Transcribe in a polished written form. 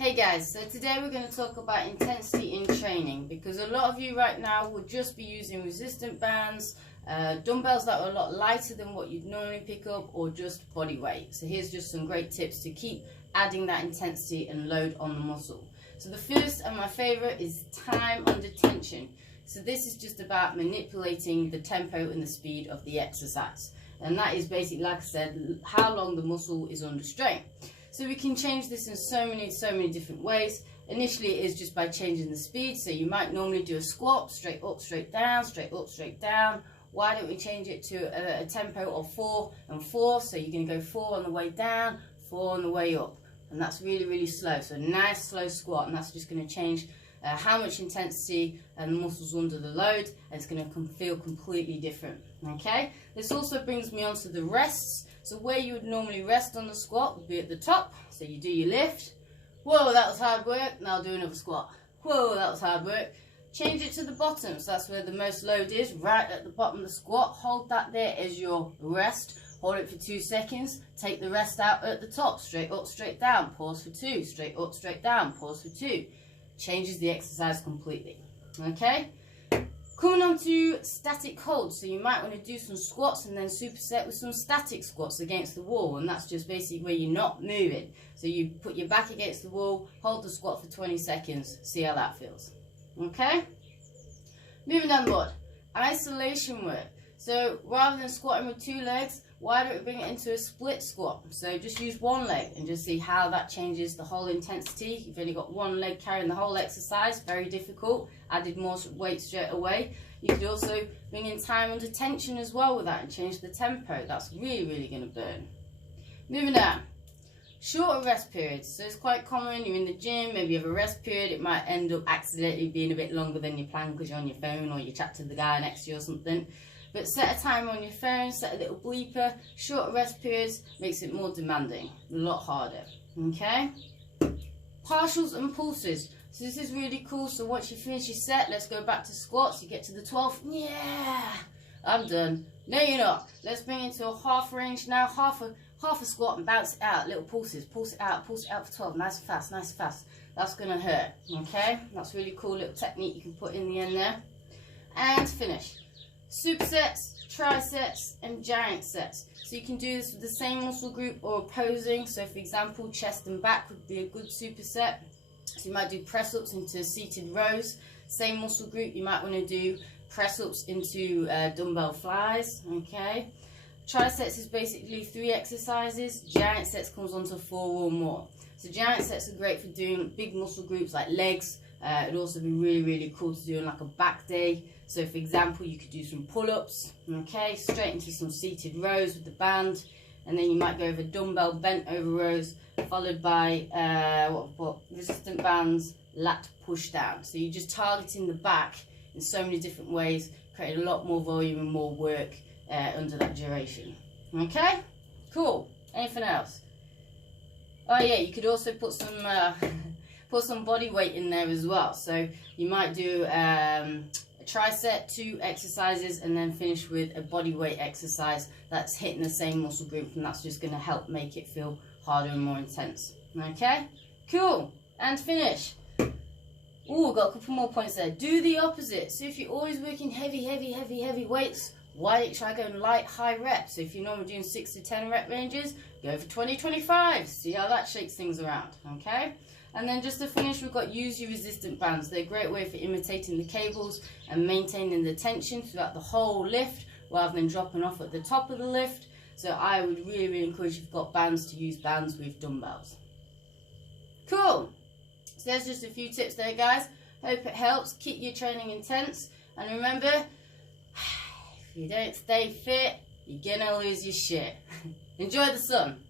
Hey guys, so today we're going to talk about intensity in training, because a lot of you right now will just be using resistant bands, dumbbells that are a lot lighter than what you'd normally pick up, or just body weight. So here's just some great tips to keep adding that intensity and load on the muscle. So the first and my favorite is time under tension. So this is just about manipulating the tempo and the speed of the exercise. And that is basically, like I said, how long the muscle is under strain. So we can change this in so many different ways. Initially it is just by changing the speed. So you might normally do a squat, straight up, straight down, straight up, straight down. Why don't we change it to a tempo of 4 and 4? So you're going to go 4 on the way down, 4 on the way up. And that's really slow. So a nice slow squat, and that's just going to change how much intensity and the muscles under the load, and it's going to feel completely different. Okay, this also brings me on to the rests. So where you would normally rest on the squat would be at the top. So you do your lift. Whoa, that was hard work. Now do another squat. Whoa, that was hard work. Change it to the bottom. So that's where the most load is, right at the bottom of the squat. Hold that there as your rest. Hold it for 2 seconds. Take the rest out at the top. Straight up, straight down. Pause for 2. Straight up, straight down. Pause for 2. Changes the exercise completely. Okay? Coming on to static holds. So you might want to do some squats and then superset with some static squats against the wall. And that's just basically where you're not moving. So you put your back against the wall, hold the squat for 20 seconds. See how that feels. Okay? Moving down the board. Isolation work. So rather than squatting with 2 legs, why don't we bring it into a split squat? So just use 1 leg and just see how that changes the whole intensity. You've only got 1 leg carrying the whole exercise, very difficult. Added more weight straight away. You could also bring in time under tension as well with that and change the tempo. That's really going to burn. Moving down. Shorter rest periods. So it's quite common, you're in the gym, maybe you have a rest period, it might end up accidentally being a bit longer than you planned because you're on your phone or you chat to the guy next to you or something. But set a timer on your phone, set a little bleeper. Shorter rest periods makes it more demanding, a lot harder. Okay? Partials and pulses. So this is really cool. So once you finish your set, let's go back to squats. You get to the 12th. Yeah, I'm done. No, you're not. Let's bring it to a half range now. Half a squat and bounce it out. Little pulses. Pulse it out for 12. Nice and fast, nice and fast. That's going to hurt. Okay? That's really cool little technique you can put in the end there. And finish. Supersets, triceps, and giant sets. So you can do this with the same muscle group or opposing. So for example, chest and back would be a good superset. So you might do press-ups into seated rows. Same muscle group, you might want to do press-ups into dumbbell flies. Okay. Triceps is basically 3 exercises. Giant sets comes on to 4 or more. So giant sets are great for doing big muscle groups like legs. It'd also be really cool to do on like a back day. So for example, you could do some pull-ups, okay, straight into some seated rows with the band, and then you might go over dumbbell bent over rows, followed by resistant bands, lat push down. So you're just targeting the back in so many different ways, creating a lot more volume and more work under that duration. Okay, cool. Anything else? Oh yeah, you could also put some body weight in there as well. So you might do a tricep, 2 exercises, and then finish with a body weight exercise that's hitting the same muscle group, and that's just going to help make it feel harder and more intense. Okay, cool. And finish. Ooh, got a couple more points there. Do the opposite. So if you're always working heavy weights, why don't you try going light, high reps? So if you're normally doing 6 to 10 rep ranges, go for 20, 25. See how that shakes things around. Okay. And then just to finish, we've got use your resistant bands. They're a great way for imitating the cables and maintaining the tension throughout the whole lift rather than dropping off at the top of the lift. So I would really encourage, if you've got bands, to use bands with dumbbells. Cool. So there's just a few tips there, guys. Hope it helps. Keep your training intense. And remember, if you don't stay fit, you're gonna lose your shit. Enjoy the sun.